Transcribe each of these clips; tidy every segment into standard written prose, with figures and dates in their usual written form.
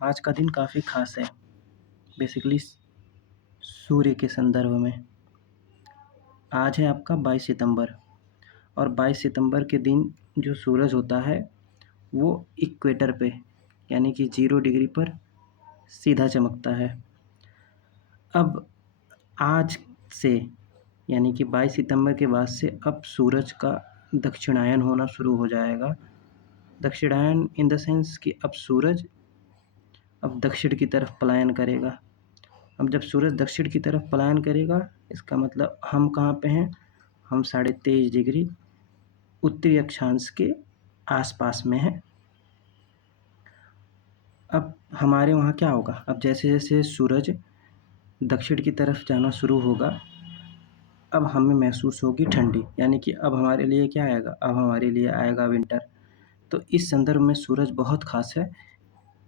आज का दिन काफ़ी ख़ास है बेसिकली सूर्य के संदर्भ में। आज है आपका 22 सितंबर और 22 सितंबर के दिन जो सूरज होता है वो इक्वेटर पे यानी कि 0 डिग्री पर सीधा चमकता है। अब आज से यानी कि 22 सितंबर के बाद से अब सूरज का दक्षिणायन होना शुरू हो जाएगा। दक्षिणायन इन द सेंस कि अब सूरज अब दक्षिण की तरफ पलायन करेगा। अब जब सूरज दक्षिण की तरफ पलायन करेगा इसका मतलब हम कहाँ पे हैं, हम 23.5 डिग्री उत्तरी अक्षांश के आसपास में हैं। अब हमारे वहाँ क्या होगा, अब जैसे जैसे सूरज दक्षिण की तरफ जाना शुरू होगा अब हमें महसूस होगी ठंडी, यानी कि अब हमारे लिए क्या आएगा, अब हमारे लिए आएगा विंटर। तो इस संदर्भ में सूरज बहुत ख़ास है,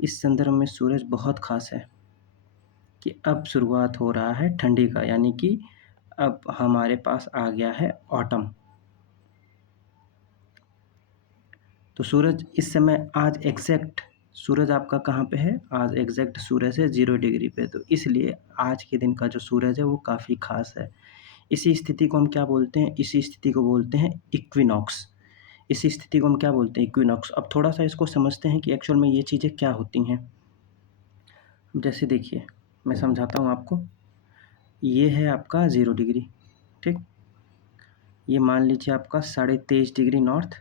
इस संदर्भ में सूरज बहुत ख़ास है कि अब शुरुआत हो रहा है ठंडी का, यानी कि अब हमारे पास आ गया है ऑटम। तो सूरज इस समय आज एग्जैक्ट सूरज आपका कहाँ पे है, आज एग्जैक्ट सूरज है 0 डिग्री पे। तो इसलिए आज के दिन का जो सूरज है वो काफ़ी ख़ास है। इसी स्थिति को हम क्या बोलते हैं, इसी स्थिति को बोलते हैं इक्विनॉक्स। इसी स्थिति को हम क्या बोलते हैं, इक्विनॉक्स। अब थोड़ा सा इसको समझते हैं कि एक्चुअल में ये चीज़ें क्या होती हैं। जैसे देखिए मैं समझाता हूँ आपको। ये है आपका 0 डिग्री, ठीक। ये मान लीजिए आपका 23.5 डिग्री नॉर्थ,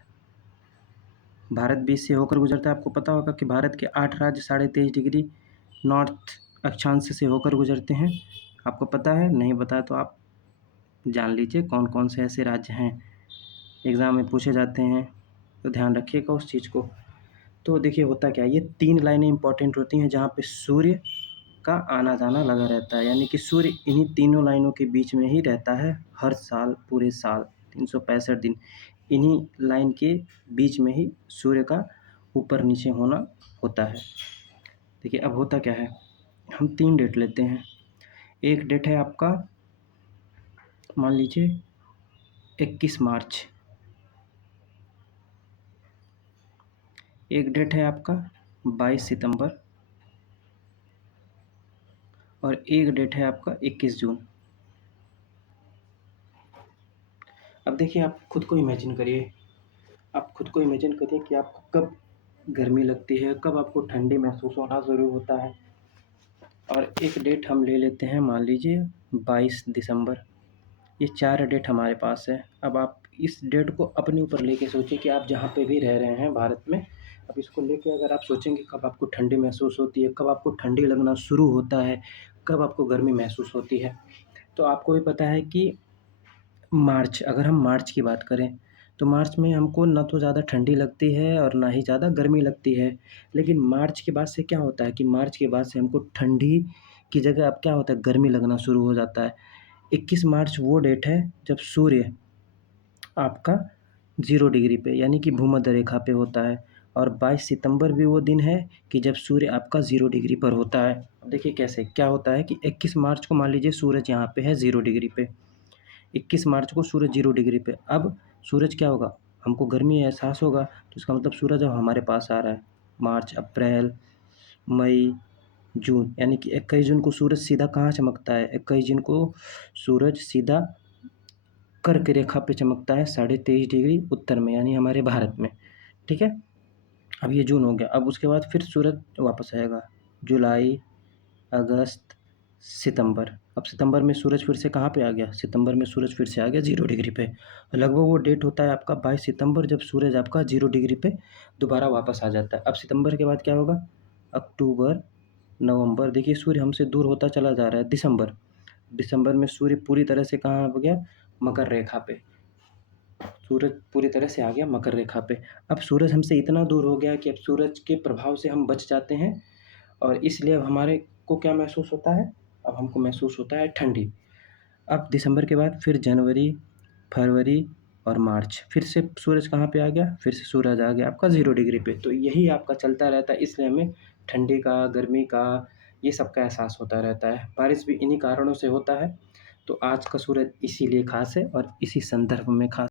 भारत बीच से होकर गुजरता है। आपको पता होगा कि भारत के 8 राज्य 23.5 डिग्री नॉर्थ अक्षांश से होकर गुजरते हैं। आपको पता है, नहीं पता तो आप जान लीजिए कौन कौन से ऐसे राज्य हैं, एग्ज़ाम में पूछे जाते हैं, तो ध्यान रखिएगा उस चीज़ को। तो देखिए होता क्या है, ये 3 लाइनें इंपॉर्टेंट होती हैं जहाँ पे सूर्य का आना जाना लगा रहता है, यानी कि सूर्य इन्हीं तीनों लाइनों के बीच में ही रहता है हर साल, पूरे साल 365 दिन इन्हीं लाइन के बीच में ही सूर्य का ऊपर नीचे होना होता है। देखिए अब होता क्या है, हम 3 डेट लेते हैं। एक डेट है आपका मान लीजिए 21 मार्च, एक डेट है आपका 22 सितंबर और एक डेट है आपका 21 जून। अब देखिए आप खुद को इमेजिन करिए, आप खुद को इमेजिन करिए कि आपको कब गर्मी लगती है, कब आपको ठंडी महसूस होना ज़रूर होता है। और एक डेट हम ले लेते हैं मान लीजिए 22 दिसंबर। ये 4 डेट हमारे पास है। अब आप इस डेट को अपने ऊपर लेके सोचिए कि आप जहाँ पे भी रह रहे हैं भारत में, अब इसको लेके अगर आप सोचेंगे कब आपको ठंडी महसूस होती है, कब आपको ठंडी लगना शुरू होता है, कब आपको गर्मी महसूस होती है, तो आपको भी पता है कि मार्च, अगर हम मार्च की बात करें तो मार्च में हमको ना तो ज़्यादा ठंडी लगती है और ना ही ज़्यादा गर्मी लगती है। लेकिन मार्च के बाद से क्या होता है कि मार्च के बाद से हमको ठंडी की जगह अब क्या होता है, गर्मी लगना शुरू हो जाता है। 21 मार्च वो डेट है जब सूर्य आपका 0 डिग्री पे यानी कि भूमध्य रेखा पे होता है, और 22 सितंबर भी वो दिन है कि जब सूर्य आपका 0 डिग्री पर होता है। अब देखिए कैसे क्या होता है कि 21 मार्च को मान लीजिए सूरज यहाँ पे है 0 डिग्री पे, 21 मार्च को सूरज 0 डिग्री पे। अब सूरज क्या होगा, हमको गर्मी एहसास होगा, तो इसका मतलब सूरज अब हमारे पास आ रहा है। मार्च, अप्रैल, मई, जून, यानी कि 21 जून को सूरज सीधा कहाँ चमकता है, 21 जून को सूरज सीधा कर्क रेखा पे चमकता है 23.5 डिग्री उत्तर में, यानी हमारे भारत में, ठीक है। अब ये जून हो गया। अब उसके बाद फिर सूरज वापस आएगा जुलाई, अगस्त, सितंबर। अब सितंबर में सूरज फिर से कहाँ पे आ गया, सितंबर में सूरज फिर से आ गया 0 डिग्री पे। लगभग वो डेट होता है आपका 22 सितंबर जब सूरज आपका 0 डिग्री पे दोबारा वापस आ जाता है। अब सितंबर के बाद क्या होगा, अक्टूबर, नवंबर, देखिए सूर्य हमसे दूर होता चला जा रहा है। दिसंबर, दिसंबर में सूर्य पूरी तरह से कहाँ आ गया, मकर रेखा पे, सूरज पूरी तरह से आ गया मकर रेखा पे। अब सूरज हमसे इतना दूर हो गया कि अब सूरज के प्रभाव से हम बच जाते हैं, और इसलिए अब हमारे को क्या महसूस होता है, अब हमको महसूस होता है ठंडी। अब दिसंबर के बाद फिर जनवरी, फरवरी और मार्च, फिर से सूरज कहाँ पे आ गया, फिर से सूरज आ गया आपका 0 डिग्री पे। तो यही आपका चलता रहता है, इसलिए हमें ठंडी का, गर्मी का, ये सब का एहसास होता रहता है। बारिश भी इन्हीं कारणों से होता है। तो आज का सूरज इसीलिए ख़ास है और इसी संदर्भ में ख़ास